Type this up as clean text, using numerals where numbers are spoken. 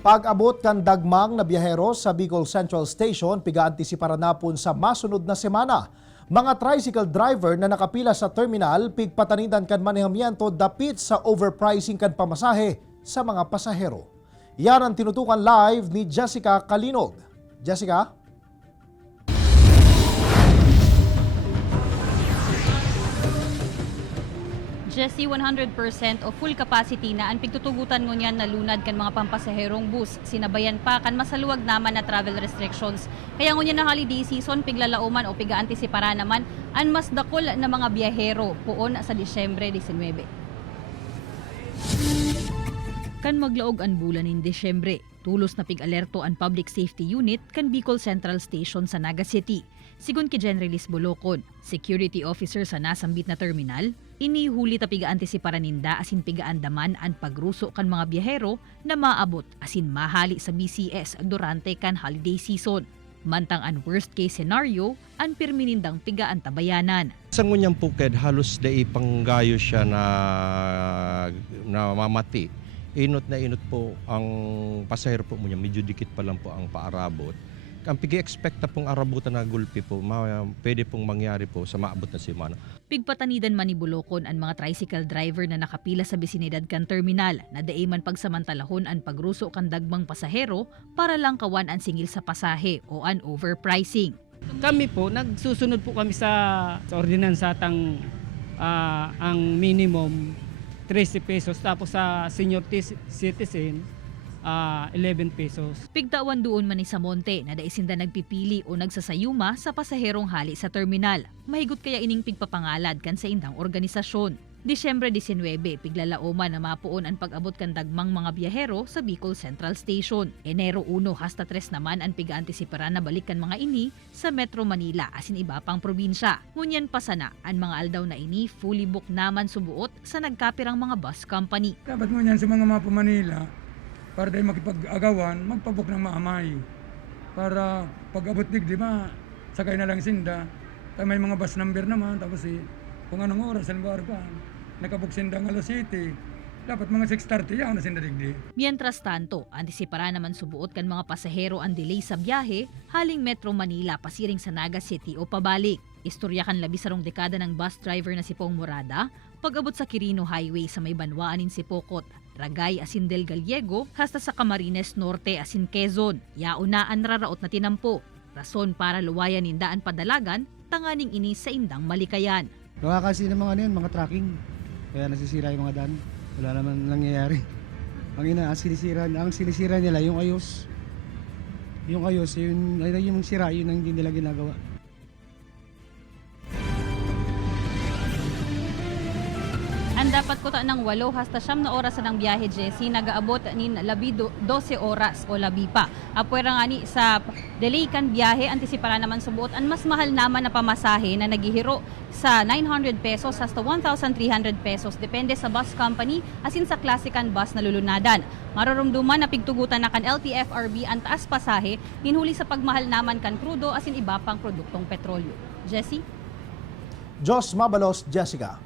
Pag-abot kan dagmang na biyahero sa Bicol Central Station, piga-antisipara na po sa masunod na semana. Mga tricycle driver na nakapila sa terminal, pigpatanidan kan manehamiento dapit sa overpricing kan pamasahe sa mga pasahero. Yan ang tinutukan live ni Jessica Kalinog. Jessica? Jesse, 100% o full capacity na ang pigtutugutan ngunyan na lunad kan mga pampasaherong bus. Sinabayan pa kan masaluwag naman na travel restrictions. Kaya ngunyan na holiday season, piglalauman o piga-antisipara naman ang mas dakol na mga biyahero puon sa Disyembre 19. Kan maglaog ang bulan in Disyembre, tulos na pig-alerto ang Public Safety Unit kan Bicol Central Station sa Naga City. Sigun ki General Bolocon, security officer sa nasambit na terminal, inihuli ta piga-antisipara ninda asin piga-andaman ang pagruso kan mga biyahero na maabot asin mahali sa BCS durante kan holiday season. Mantang ang worst case scenario, ang pirminindang piga-antabayanan. Sa ngunyang puked, halos dai panggayo siya na mamati. Inot na inot po ang pasahero po mo niya, medyo dikit pa lang po ang paarabot. Ang pigi-expect na pong arabutan na gulpi po, pwede pong mangyari po sa maabot na semana. Pigpatanidan man ni Bolocon ang mga tricycle driver na nakapila sa bisinidad kan terminal na daiman pagsamantalahon ang pagruso kan dagmang pasahero para lang kawan ang singil sa pasahe o an overpricing. Kami po, nagsusunod po kami sa ordinansa tang ang minimum 13 pesos tapos sa senior citizen 11 pesos. Pigtawan doon man ni sa Monte na daisinda nagpipili o nagsasayuma sa pasaherong hali sa terminal. Mahigot kaya ining pigpapangalad kan sa indang organisasyon. Disyembre 19, piglalaoman na mapuon ang pag-abot kan dagmang mga biyahero sa Bicol Central Station. Enero 1 hasta 3 naman ang piga-antisipara na balik kan mga ini sa Metro Manila asin iba pang probinsya. Ngunyan pa sana ang mga aldaw na ini fully booked naman subuot sa nagkapirang mga bus company. Dapat mo yan sa mga mapa Manila para dahil makipag-agawan, magpabok ng maamay. Para pag-abot di ba, sakay na lang sinda. May mga bus number naman, tapos kung anong oras, halimbawa pa, nakabuk sinda ng alas 7, dapat mga 6:30 yan na sinda digdi. Mientras tanto, antisipara naman subuot kan mga pasahero ang delay sa biyahe, haling Metro Manila pasiring sa Naga City o pabalik. Istorya kan labis sarong dekada ng bus driver na si Pong Morada, pag-abot sa Quirino Highway sa may banwaan in Sipocot, Ragay asin del Gallego, hasta sa Camarines Norte asin Quezon. Yauna ang raraot na tinampo. Rason para luwayan nindaan padalagan, tanganing ini sa indang malikayan. Gawa kasi ng mga mga tracking, kaya nasisira yung mga daan. Wala naman nangyayari. Ang sinisira nila yung ayos. Yung ayos, yung sira, yun ang hindi nila ginagawa. Ang dapat ko ta ng 8 hasta 9 na oras ng biyahe, Jesse, nagaabot nin labi 12 oras o labi pa. Apwera nga ni sa delay kan biyahe, antisipara naman subuot ang mas mahal naman na pamasahe na nagihiro sa 900 pesos hasta 1,300 pesos depende sa bus company asin sa klasikan bus na lulunadan. Marorumduman na pigtugutan na kan LTFRB ang taas pasahe ninhuli sa pagmahal naman kan krudo asin iba pang produktong petrolyo. Jesse? Jos Mabalos, Jessica.